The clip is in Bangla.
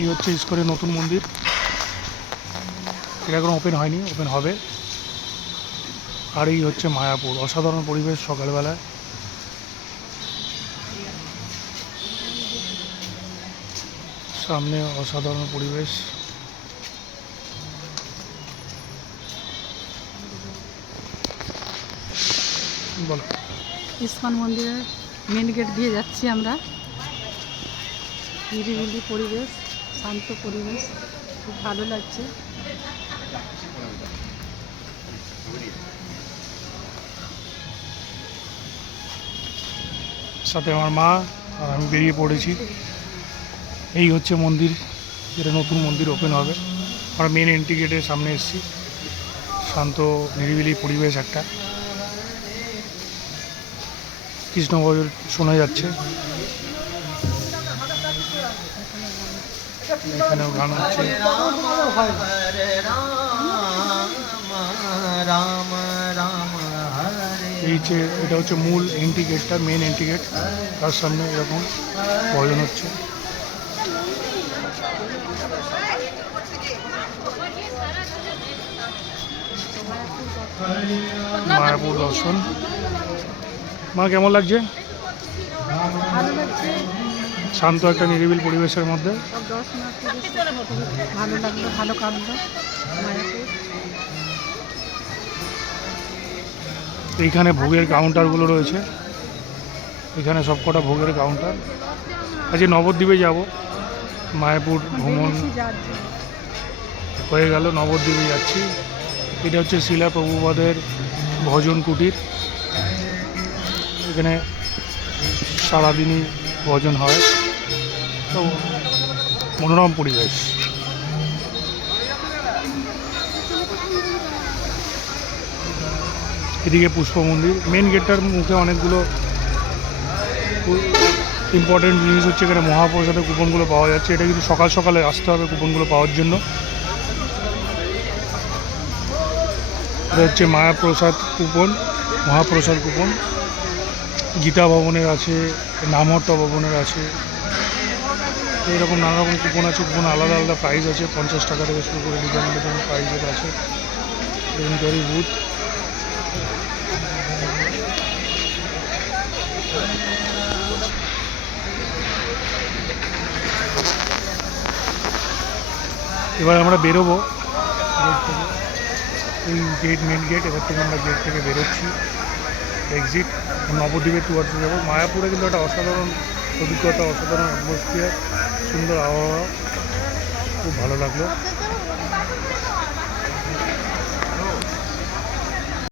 এই হচ্ছে ইস্কনের নতুন মন্দির। এটা এখনো ওপেন হয়নি, ওপেন হবে। আর এই হচ্ছে মায়াপুর, অসাধারণ পরিবেশ সকালবেলায়। সামনে অসাধারণ পরিবেশ। বলো। ইস্কন মন্দিরের মেন গেট দিয়ে যাচ্ছি আমরা। নিরিবিলি পরিবেশ, শান্ত পরিবেশ, খুব ভালো লাগছে। সাথে আমার মা আর আমি বেরিয়ে পড়েছি। এই হচ্ছে মন্দির, যেটা নতুন মন্দির ওপেন হবে। আমরা মেন এন্ট্রি গেটের সামনে এসেছি। শান্ত নিরিবিলি পরিবেশ একটা, কৃষ্ণগঞ্জ শোনা যাচ্ছে। এখানেও গান হচ্ছে। এটা হচ্ছে মূল এন্ট্রি গেটটা, মেন এন্ট্রি গেট। তার সামনে এরকম ভজন হচ্ছে। মায়াপুর দর্শন। মা কেমন লাগছে? ভালো লাগছে, শান্ত একটা নিরিবিল পরিবেশের মধ্যে। সব দর্শনার্থীদের ভালো লাগলো, ভালো কাটলো মায়াপুর। এইখানে ভোগের কাউন্টারগুলো রয়েছে, এখানে সব কটা ভোগের কাউন্টার। আজকে নবদ্বীপে যাব, মায়াপুর ভ্রমণ হয়ে গেল, নবদ্বীপে যাচ্ছি। এটা হচ্ছে শিলা প্রভুপাদের ভজন কুটির। এখানে সারাদিনই ভজন হয়, তো মনোরম পরিবেশ। এদিকে পুষ্প মন্দির। মেন গেটটার মুখে অনেকগুলো ইম্পর্টেন্ট জিনিস হচ্ছে, এখানে মহাপ্রসাদের কুপনগুলো পাওয়া যাচ্ছে। এটা কিন্তু সকাল সকালে আসতে হবে কুপনগুলো পাওয়ার জন্য। এটা হচ্ছে মায়াপ্রসাদ কুপন, মহাপ্রসাদ কুপন। গীতা ভবনের আছে, নামহট্টা ভবনের আছে, এইরকম নানা রকম কুপন আছে। কুপন আলাদা আলাদা প্রাইস আছে, 50 টাকা থেকে শুরু করে ডিজাইন ডিজাইন প্রাইসের আছে। Enquiry booth. এবার আমরা বেরোবো গেট থেকে। এই গেট মেন গেট, এবার থেকে আমরা গেট থেকে বেরোচ্ছি, এক্সিট। নবদ্বীপের টুয়ার্সে যাবো। মায়াপুরে কিন্তু একটা অসাধারণ অভিজ্ঞতা, অসাধারণ অ্যাটমসফিয়ার, সুন্দর আবহাওয়া, খুব ভালো লাগলো।